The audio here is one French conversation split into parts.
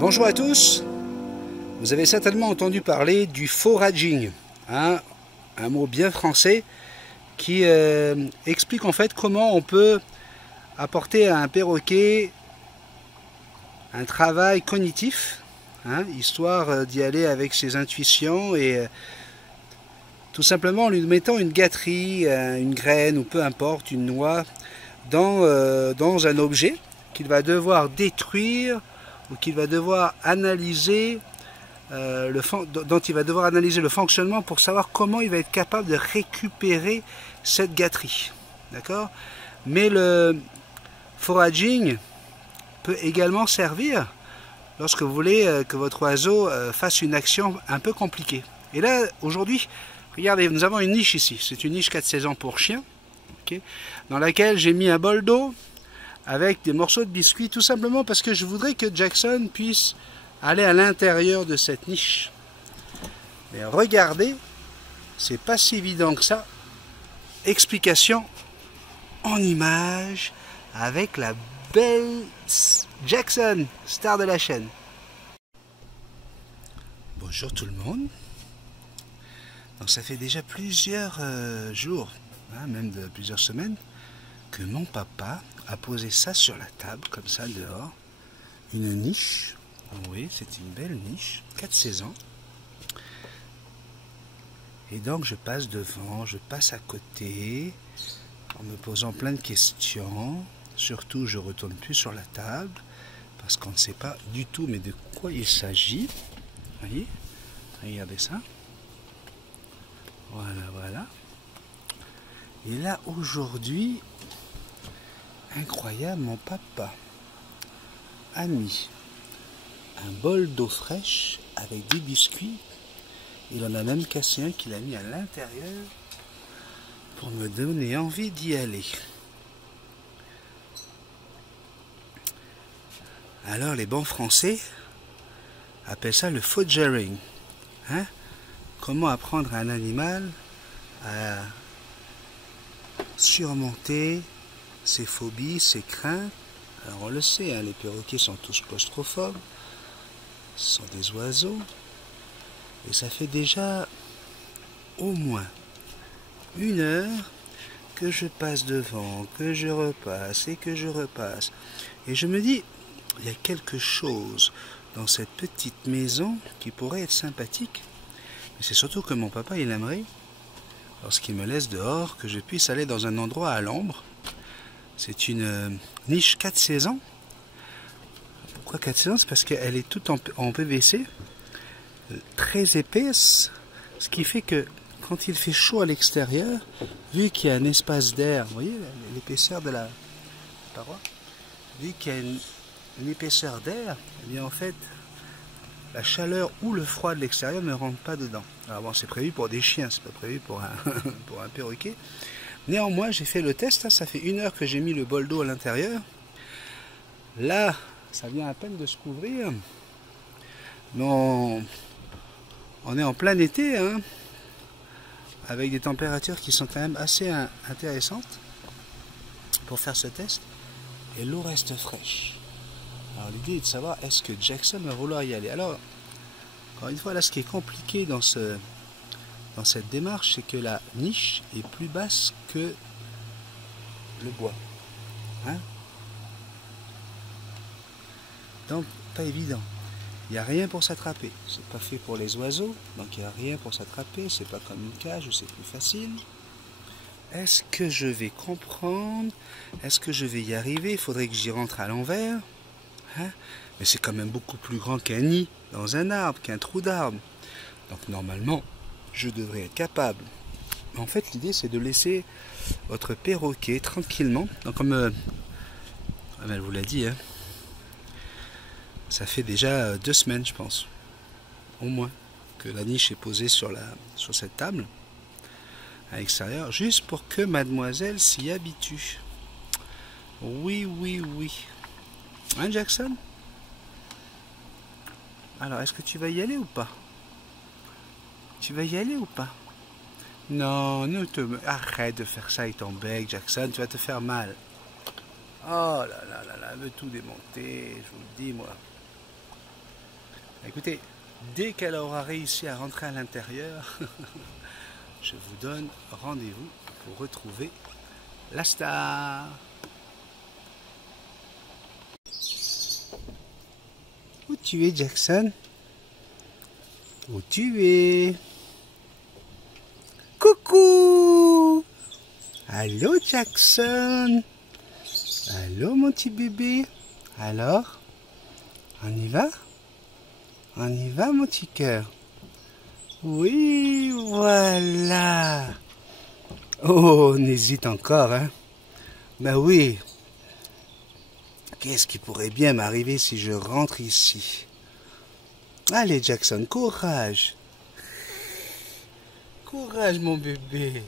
Bonjour à tous. Vous avez certainement entendu parler du foraging, hein, un mot bien français qui explique en fait comment on peut apporter à un perroquet un travail cognitif, hein, histoire d'y aller avec ses intuitions et tout simplement en lui mettant une gâterie, une graine ou peu importe, une noix dans un objet qu'il va devoir détruire ou qu'il va devoir analyser, dont il va devoir analyser le fonctionnement pour savoir comment il va être capable de récupérer cette gâterie. D'accord? Mais le foraging peut également servir lorsque vous voulez que votre oiseau fasse une action un peu compliquée. Et là, aujourd'hui, regardez, nous avons une niche ici. C'est une niche 4 saisons pour chiens, okay, dans laquelle j'ai mis un bol d'eau avec des morceaux de biscuits, tout simplement parce que je voudrais que Jackson puisse aller à l'intérieur de cette niche. Mais regardez, c'est pas si évident que ça. Explication en images avec la belle Jackson, star de la chaîne. Bonjour tout le monde. Donc ça fait déjà plusieurs jours, hein, même de plusieurs semaines, que mon papa a posé ça sur la table, comme ça, dehors. Une niche. Oui, c'est une belle niche. 4 saisons. Et donc, je passe devant, je passe à côté, en me posant plein de questions. Surtout, je ne retourne plus sur la table, parce qu'on ne sait pas du tout, mais de quoi il s'agit. Vous voyez? Regardez ça. Voilà, voilà. Et là, aujourd'hui, incroyable, mon papa a mis un bol d'eau fraîche avec des biscuits. Il en a même cassé un qu'il a mis à l'intérieur pour me donner envie d'y aller. Alors les bons français appellent ça le foodgering. Hein? Comment apprendre à un animal à surmonter ses phobies, ses craintes. Alors on le sait, hein, les perroquets sont tous claustrophobes, ce sont des oiseaux, et ça fait déjà au moins 1 heure que je passe devant, que je repasse et que je repasse. Et je me dis, il y a quelque chose dans cette petite maison qui pourrait être sympathique, mais c'est surtout que mon papa, il aimerait, lorsqu'il me laisse dehors, que je puisse aller dans un endroit à l'ombre. C'est une niche 4 saisons. Pourquoi 4 saisons? C'est parce qu'elle est toute en PVC, très épaisse, ce qui fait que quand il fait chaud à l'extérieur, vu qu'il y a un espace d'air, vous voyez l'épaisseur de la paroi, vu qu'il y a une épaisseur d'air, eh bien en fait, la chaleur ou le froid de l'extérieur ne rentre pas dedans. Alors bon, c'est prévu pour des chiens, c'est pas prévu pour un perroquet. Néanmoins, j'ai fait le test, hein, ça fait 1 heure que j'ai mis le bol d'eau à l'intérieur. Là, ça vient à peine de se couvrir. Mais on est en plein été, hein, avec des températures qui sont quand même assez intéressantes pour faire ce test. Et l'eau reste fraîche. Alors l'idée est de savoir, est-ce que Jackson va vouloir y aller? Alors, encore une fois, là, ce qui est compliqué dans cette démarche, c'est que la niche est plus basse que le bois. Hein? Donc, pas évident. Il n'y a rien pour s'attraper. C'est pas fait pour les oiseaux, donc il n'y a rien pour s'attraper. C'est pas comme une cage où c'est plus facile. Est-ce que je vais comprendre? Est-ce que je vais y arriver? Il faudrait que j'y rentre à l'envers. Hein? Mais c'est quand même beaucoup plus grand qu'un nid dans un arbre, qu'un trou d'arbre. Donc normalement, je devrais être capable. En fait, l'idée, c'est de laisser votre perroquet tranquillement. Donc, comme elle vous l'a dit, hein, ça fait déjà 2 semaines, je pense, au moins, que la niche est posée sur cette table à l'extérieur, juste pour que mademoiselle s'y habitue. Oui, oui, oui. Hein, Jackson? Alors, est-ce que tu vas y aller ou pas? Tu vas y aller ou pas? Non, arrête de faire ça avec ton bec, Jackson, tu vas te faire mal. Oh là là là là, elle veut tout démonter, je vous le dis moi. Écoutez, dès qu'elle aura réussi à rentrer à l'intérieur, je vous donne rendez-vous pour retrouver la star. Où tu es, Jackson? Où tu es? Coucou! Allô, Jackson? Allô, mon petit bébé? Alors? On y va? On y va, mon petit cœur? Oui, voilà. Oh, on hésite encore, hein? Ben oui. Qu'est-ce qui pourrait bien m'arriver si je rentre ici? Allez, Jackson, courage. Courage, mon bébé.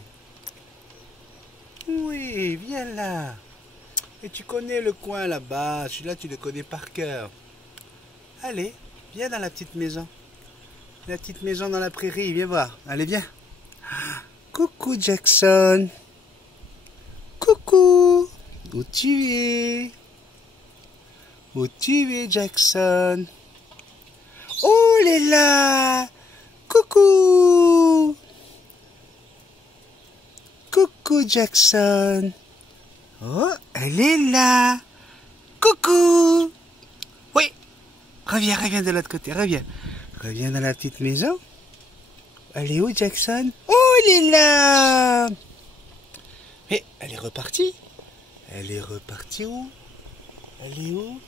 Oui, viens là. Et tu connais le coin là-bas. Celui-là, tu le connais par cœur. Allez, viens dans la petite maison. La petite maison dans la prairie, viens voir. Allez, viens. Coucou, Jackson. Coucou. Où tu es? Où tu es, Jackson? Oh là là! Coucou! Coucou, Jackson. Oh, elle est là. Coucou! Oui. Reviens de l'autre côté, reviens. Reviens dans la petite maison. Elle est où, Jackson? Oh, elle est là! Mais elle est repartie. Elle est repartie où? Elle est où?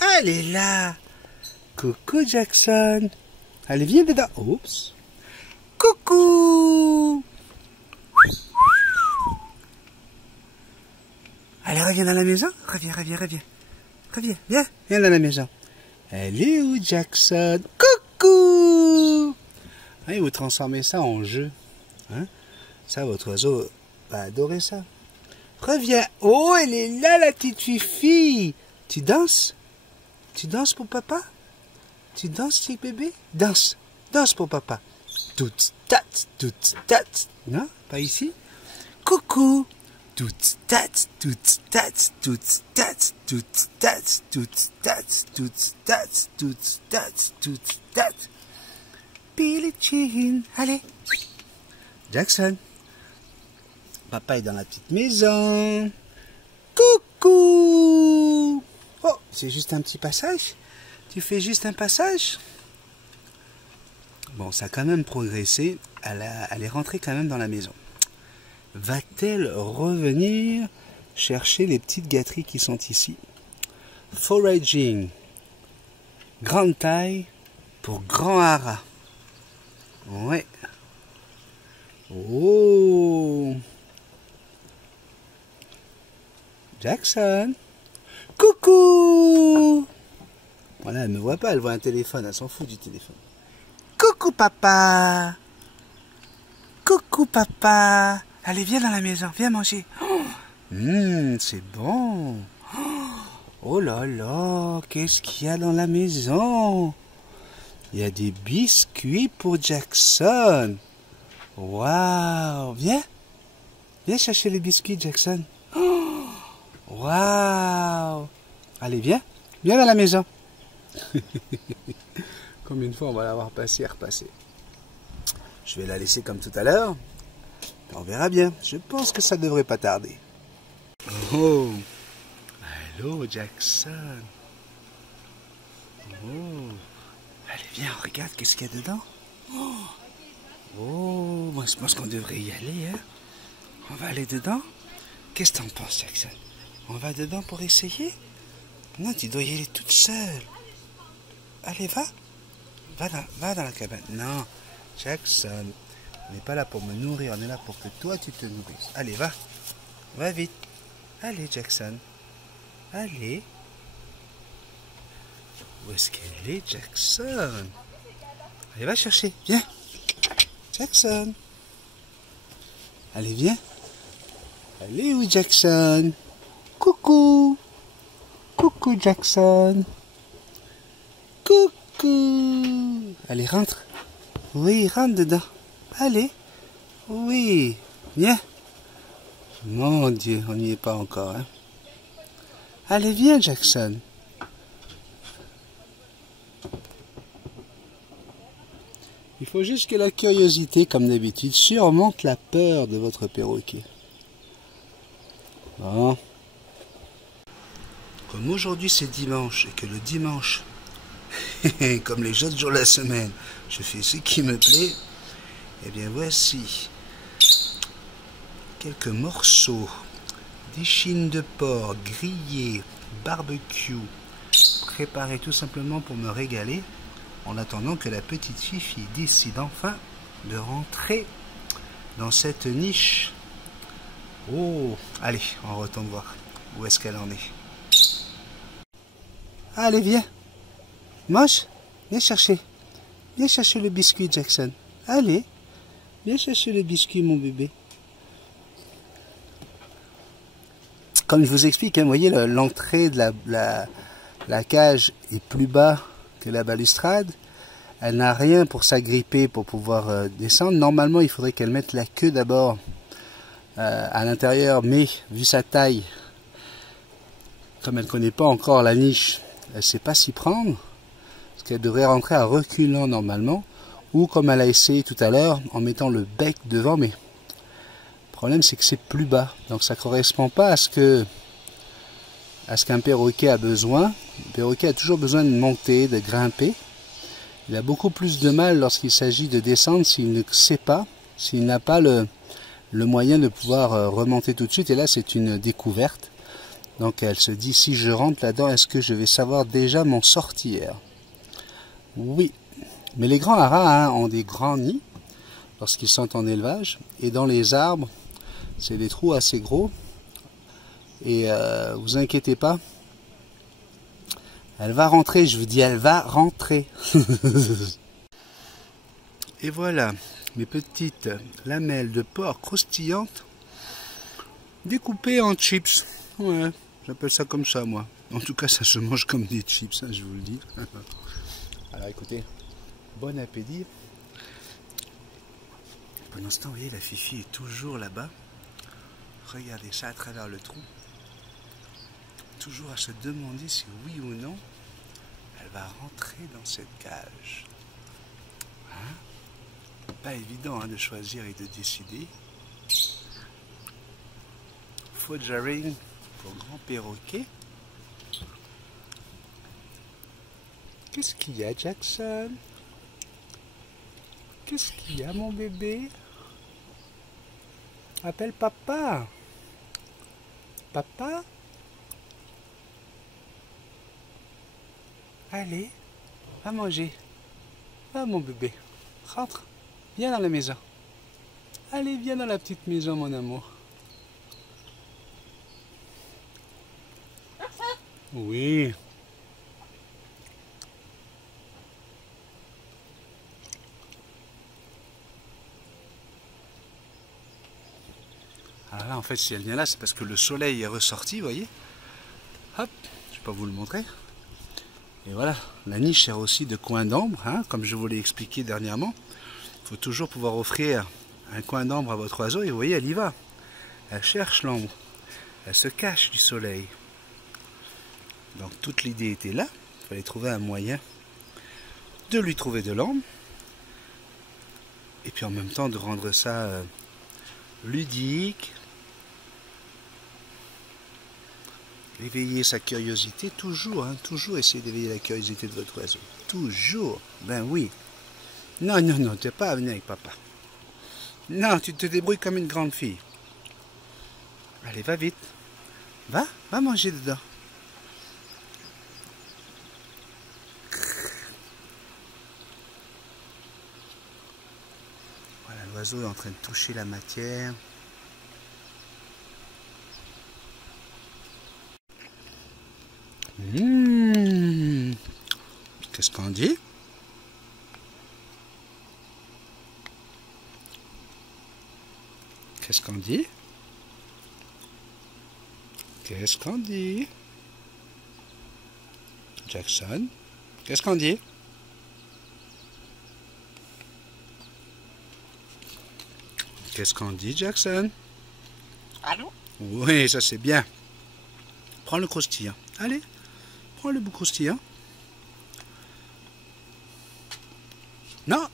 Ah, elle est là! Coucou, Jackson. Allez, viens dedans. Oups. Coucou! Allez, reviens dans la maison. Reviens. Viens dans la maison. Elle est où, Jackson? Coucou! Allez, vous transformez ça en jeu. Hein? Ça, votre oiseau va adorer ça. Reviens. Oh, elle est là, la petite fille. Tu danses? Tu danses pour papa? Tu danses, petit bébé? Danse. Danse pour papa. Toute tat. Non, pas ici. Coucou. Toute tat. Billie Jean. Allez. Jackson. Papa est dans la petite maison. Coucou. Oh, c'est juste un petit passage. Tu fais juste un passage? Bon, ça a quand même progressé. Elle est rentrée quand même dans la maison. Va-t-elle revenir chercher les petites gâteries qui sont ici? Foraging. Grande taille pour grand haras. Ouais. Oh. Jackson. Coucou. Voilà, elle ne me voit pas, elle voit un téléphone, elle s'en fout du téléphone. Coucou papa. Coucou papa. Allez, viens dans la maison, viens manger. C'est bon. Oh là là, qu'est-ce qu'il y a dans la maison? Il y a des biscuits pour Jackson. Waouh, viens. Viens chercher les biscuits, Jackson. Waouh. Allez, viens. Viens dans la maison. Comme une fois, on va la voir passer et repasser. Je vais la laisser comme tout à l'heure. On verra bien. Je pense que ça ne devrait pas tarder. Oh. Allô, Jackson. Oh. Allez, viens, regarde, qu'est-ce qu'il y a dedans. Oh, moi je pense qu'on devrait y aller. Hein. On va aller dedans. Qu'est-ce que t'en penses, Jackson? On va dedans pour essayer? Non, tu dois y aller toute seule. Allez, va. Va dans la cabane. Non, Jackson, on n'est pas là pour me nourrir. On est là pour que toi, tu te nourrisses. Allez, va. Va vite. Allez, Jackson. Allez. Où est-ce qu'elle est, Jackson? Allez, va chercher. Viens. Jackson. Allez, viens. Allez, où, Jackson? Coucou. Coucou, Jackson. Coucou. Allez, rentre. Oui, rentre dedans. Allez. Oui. Viens. Mon Dieu, on n'y est pas encore. Hein. Allez, viens, Jackson. Il faut juste que la curiosité, comme d'habitude, surmonte la peur de votre perroquet. Bon. Comme aujourd'hui c'est dimanche et que le dimanche, comme les autres jours de la semaine, je fais ce qui me plaît, et bien voici quelques morceaux d'échine de porc grillés, barbecue, préparés tout simplement pour me régaler, en attendant que la petite Fifi décide enfin de rentrer dans cette niche. Oh, allez, on retourne voir où est-ce qu'elle en est. Allez, viens. Mange, viens chercher. Viens chercher le biscuit, Jackson. Allez, viens chercher le biscuit, mon bébé. Comme je vous explique, hein, vous voyez, l'entrée de la cage est plus bas que la balustrade. Elle n'a rien pour s'agripper, pour pouvoir descendre. Normalement, il faudrait qu'elle mette la queue d'abord à l'intérieur, mais vu sa taille, comme elle ne connaît pas encore la niche, elle ne sait pas s'y prendre, parce qu'elle devrait rentrer à reculant normalement, ou comme elle a essayé tout à l'heure, en mettant le bec devant, mais le problème c'est que c'est plus bas, donc ça ne correspond pas à ce qu'un perroquet a besoin. Le perroquet a toujours besoin de monter, de grimper. Il a beaucoup plus de mal lorsqu'il s'agit de descendre s'il ne sait pas, s'il n'a pas le moyen de pouvoir remonter tout de suite, et là c'est une découverte. Donc elle se dit, si je rentre là-dedans, est-ce que je vais savoir déjà m'en sortir? Oui, mais les grands haras hein, ont des grands nids lorsqu'ils sont en élevage, et dans les arbres, c'est des trous assez gros, et vous inquiétez pas, elle va rentrer, je vous dis, elle va rentrer. Et voilà, mes petites lamelles de porc croustillantes, découpées en chips. Ouais, j'appelle ça comme ça, moi. En tout cas, ça se mange comme des chips, hein, je vous le dis. Alors écoutez, bon appétit. Pendant ce temps, vous voyez, la Fifi est toujours là-bas. Regardez ça à travers le trou. Toujours à se demander si oui ou non, elle va rentrer dans cette cage. Hein? Pas évident hein, de choisir et de décider. Food jarring pour grand perroquet. Qu'est-ce qu'il y a, Jackson? Qu'est-ce qu'il y a, mon bébé? Appelle papa. Papa? Allez, va manger. Va, mon bébé. Rentre. Viens dans la maison. Allez, viens dans la petite maison, mon amour. Oui. Alors là, en fait, si elle vient là, c'est parce que le soleil est ressorti, vous voyez. Hop, je ne vais pas vous le montrer. Et voilà, la niche sert aussi de coin d'ombre, hein, comme je vous l'ai expliqué dernièrement. Il faut toujours pouvoir offrir un coin d'ombre à votre oiseau, et vous voyez, elle y va. Elle cherche l'ombre. Elle se cache du soleil. Donc toute l'idée était là. Il fallait trouver un moyen de lui trouver de l'ombre. Et puis en même temps de rendre ça ludique. Éveiller sa curiosité, toujours, hein, toujours essayer d'éveiller la curiosité de votre oiseau. Toujours, ben oui. Non, non, non, tu n'es pas à venir avec papa. Non, tu te débrouilles comme une grande fille. Allez, va vite. Va manger dedans. Voilà, l'oiseau est en train de toucher la matière. Qu'est-ce qu'on dit? Qu'est-ce qu'on dit? Qu'est-ce qu'on dit? Jackson, qu'est-ce qu'on dit? Qu'est-ce qu'on dit, Jackson? Allô? Oui, ça c'est bien. Prends le croustillant. Allez, prends le bout croustillant. Non,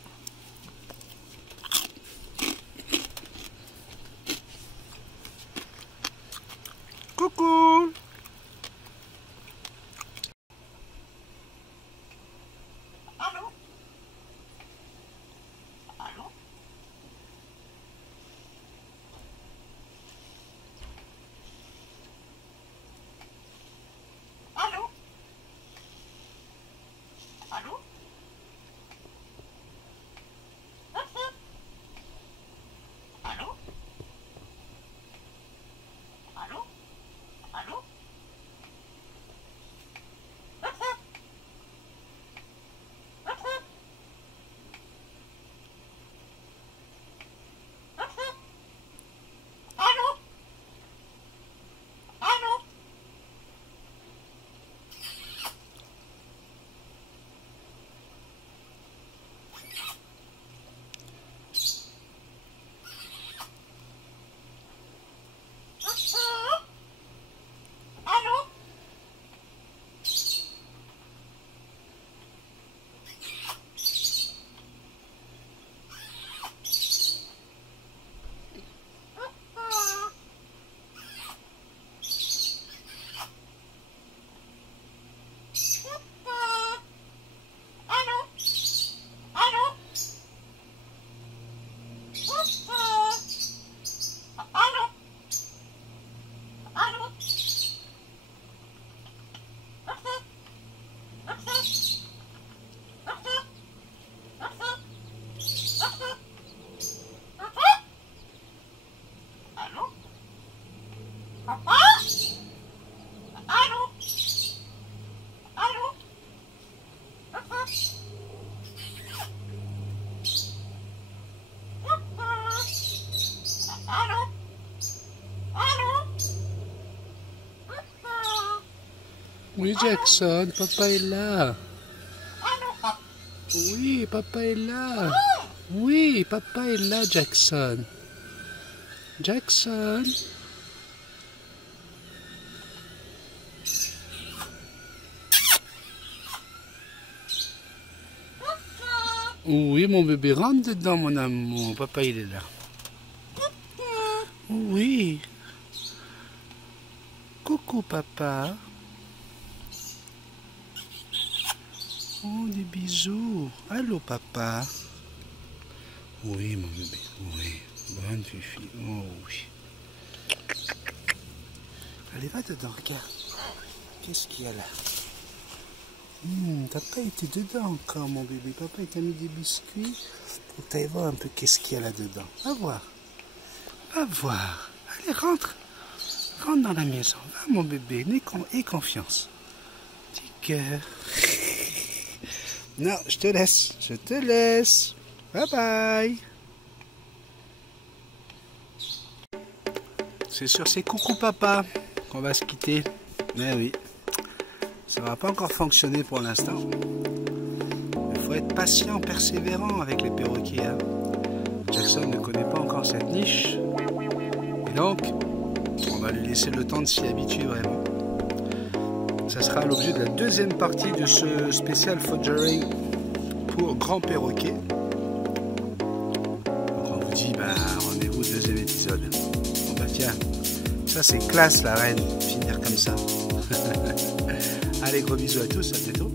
Oui, Jackson, papa est là. Oui, papa est là. Oui, papa est là, Jackson. Jackson. Oui, mon bébé, rentre dedans, mon amour. Papa, il est là. Oui. Coucou, papa. Oh, des bisous. Allô, papa. Oui, mon bébé. Oui. Bonne fifi. Oh, oui. Allez, va dedans, regarde. Qu'est-ce qu'il y a là? T'as pas été dedans encore, mon bébé. Papa, il t'a mis des biscuits. Faut que t'ailles voir un peu qu'est-ce qu'il y a là-dedans. Va voir. Va voir. Allez, rentre. Rentre dans la maison. Va, mon bébé. Aie confiance. Petit cœur. Non, je te laisse. Je te laisse. Bye bye. C'est sur ces coucou papa qu'on va se quitter. Mais oui. Ça va pas encore fonctionner pour l'instant. Il faut être patient, persévérant avec les perroquets. Hein. Jackson ne connaît pas encore cette niche. Et donc, on va lui laisser le temps de s'y habituer vraiment. Ça sera l'objet de la deuxième partie de ce spécial Foggering pour grand perroquet. Donc on vous dit, rendez-vous au deuxième épisode. Bon bah tiens, ça c'est classe la reine, finir comme ça. Allez, gros bisous à tous, à bientôt.